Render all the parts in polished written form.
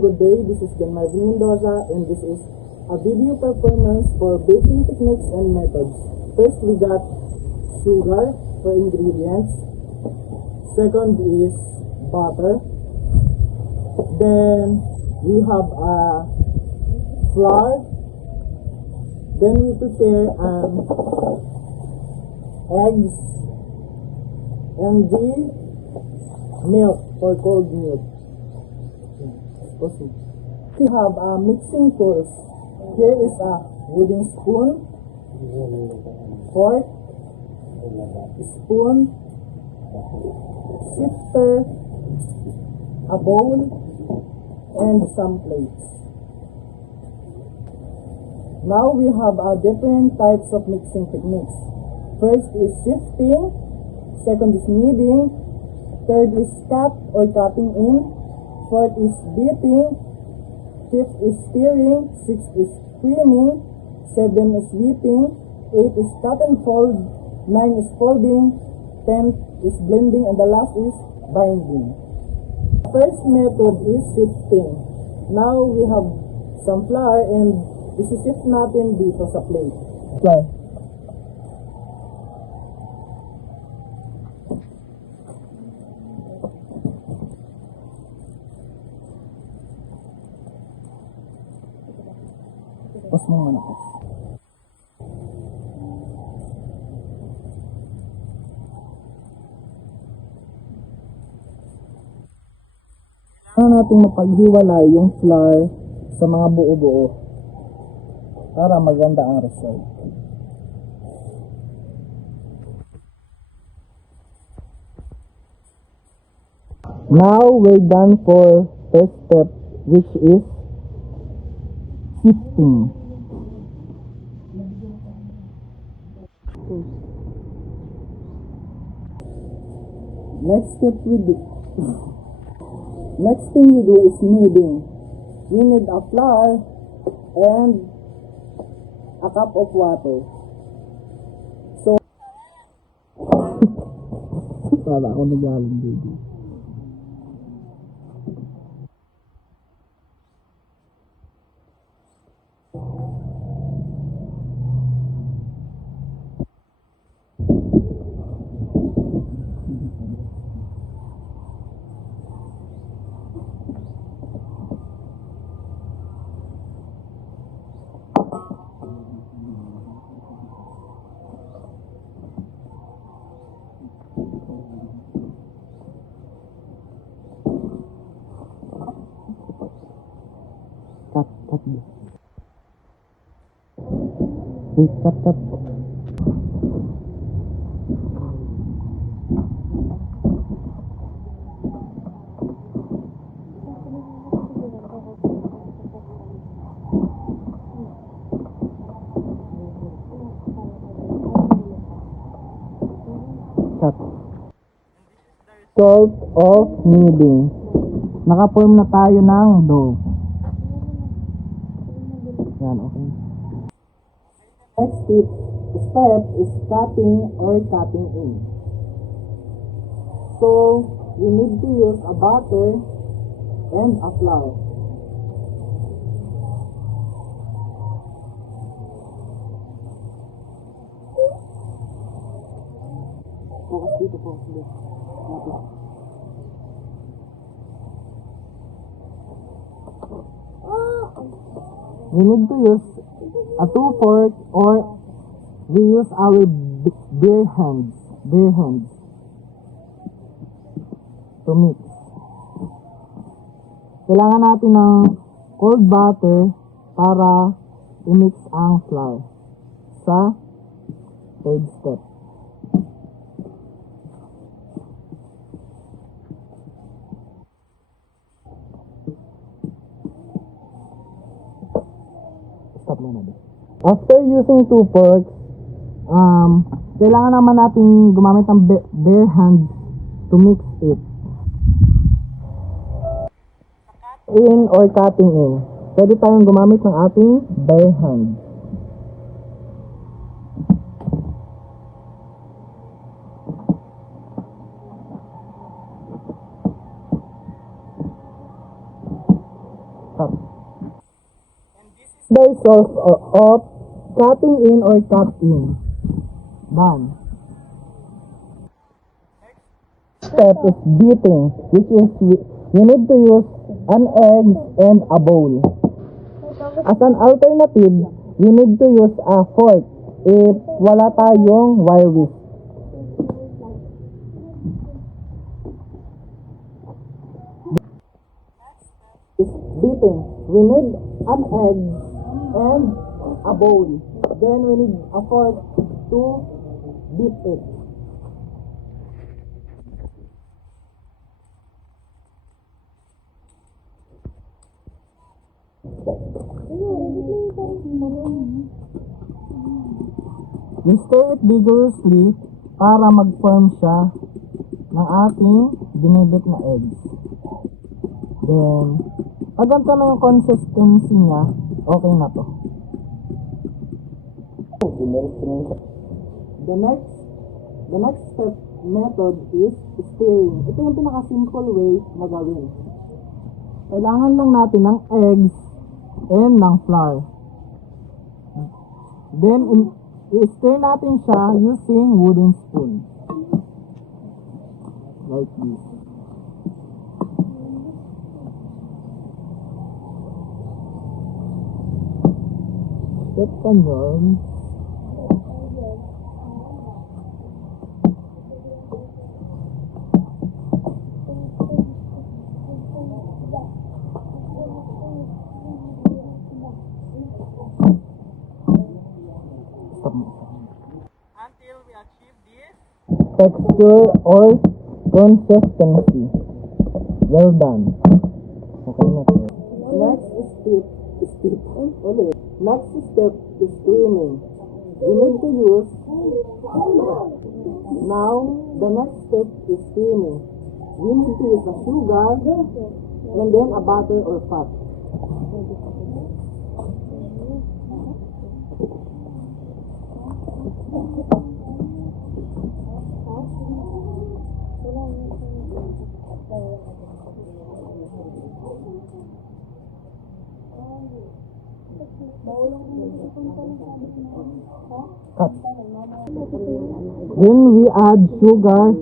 good day. This is John Marvin Mendoza, and this is a video performance for baking techniques and methods. First, we got sugar for ingredients. Second is butter. Then we have flour. Then we prepare eggs and the milk for cold milk. We have mixing tools. Here is a wooden spoon, fork, spoon, sifter, a bowl, and some plates. Now we have different types of mixing techniques. First is sifting, second is kneading, third is cut or cutting in, fourth is beating, fifth is stirring, sixth is creaming, seven is whipping, eight is cut and fold, nine is folding, 10 is blending, and the last is binding. First method is sifting. Now we have some flour and isi-sift natin dito sa plate. Flour. Pause mo muna po. Kailangan natin mapaghiwalay yung flour sa mga buo-buo para maganda ang result. Now we're done for first step, which is sifting. Next thing we do is kneading. We need a flour and a cup of water. So, para ako nagaling dito. Cut. Wait, cut. Result of kneading. Naka-form na tayo ng dough. Yan, okay. Next step is cutting or cutting in. So, we need to use a butter and a flour. Focus dito po. We need to use a 2 fork or we use our bare hands to mix. Kailangan natin ng cold butter para i-mix ang flour sa third step. After using 2 forks, kailangan naman natin gumamit ng bare hands to mix it. In or cutting in. Pwede tayong gumamit ng ating bare hands. The result of cutting in or cut in. Done. Step is beating, which is you need to use an egg and a bowl. As an alternative, you need to use a fork if wala tayong wire whisk. Beating, we need an egg and a bowl. Then we need a fork to beat it. We stir it vigorously para mag-form siya ng ating binibit na eggs. Then, pag ganito na yung consistency niya, okay na to. The next step method is stirring. Ito yung pinaka-simple way na gawin. Kailangan lang natin ng eggs and ng flour. Then, i-stir natin siya using wooden spoon. Like this. Step ka nyon. Until we achieve this texture or consistency. Well done. Okay na po. Next step is creaming. You need to use. Now the next step is creaming. We need to use a sugar and then a butter or fat. Then we add sugar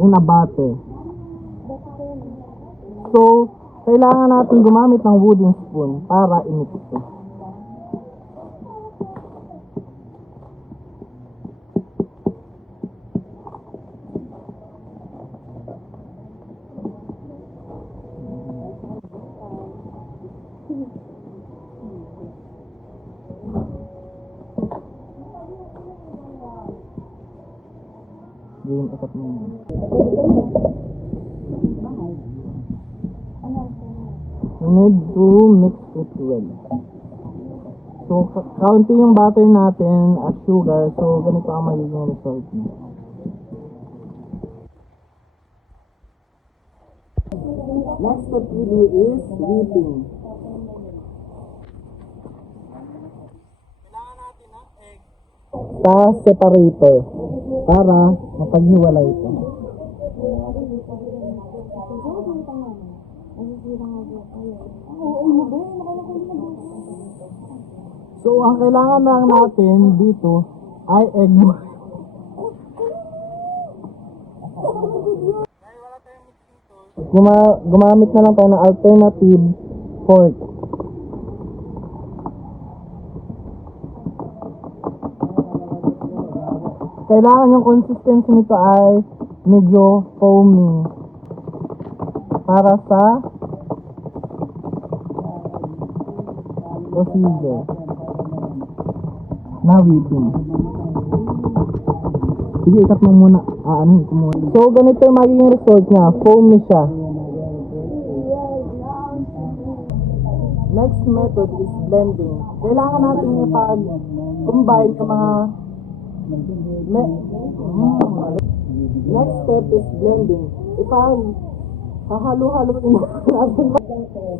and a butter. So, kailangan natin gumamit ng wooden spoon para i-mix ito. Yung ikat mo. You need to mix it well. So, kaunti yung butter natin at sugar. So, ganito ang magiging result niya. Next step we do is whipping. Kailangan natin ng egg sa separator para mapaghiwalay ito. So, ang kailangan lang natin dito ay egg. Gumamit na lang tayo ng alternative fork. Kailangan yung consistency nito ay medyo foamy para sa procedure na whipping. Sige, ikat mo muna. Ano ko muna. So, ganito yung magiging result niya. Foamy siya. Next method is blending. Kailangan natin ipag-combine sa mga next step is blending. Hahalo-haloin natin.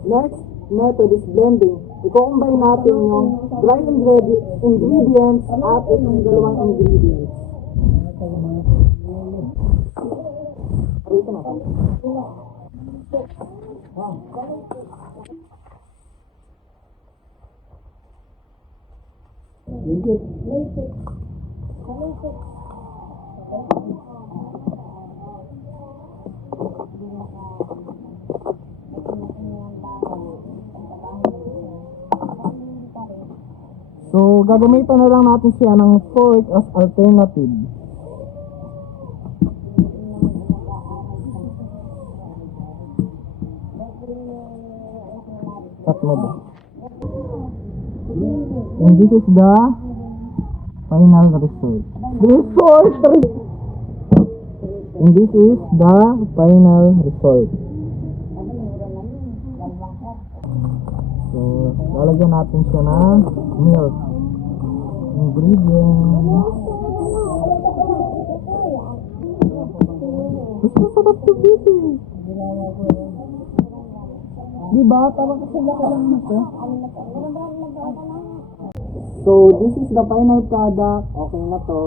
Next method is blending. I-combine natin yung dry ingredients at itong dalawang ingredients. Ito na. Legit. So, gagamitan na lang natin siya ng fork as alternative. Cut mo ba? And this is the final result. And this is the final result. So, lalagyan natin siya ng milk. Ingredients. Mas masarap to baby. Diba? Parang kasi laki lang nito. So, this is the final product. Okay na to.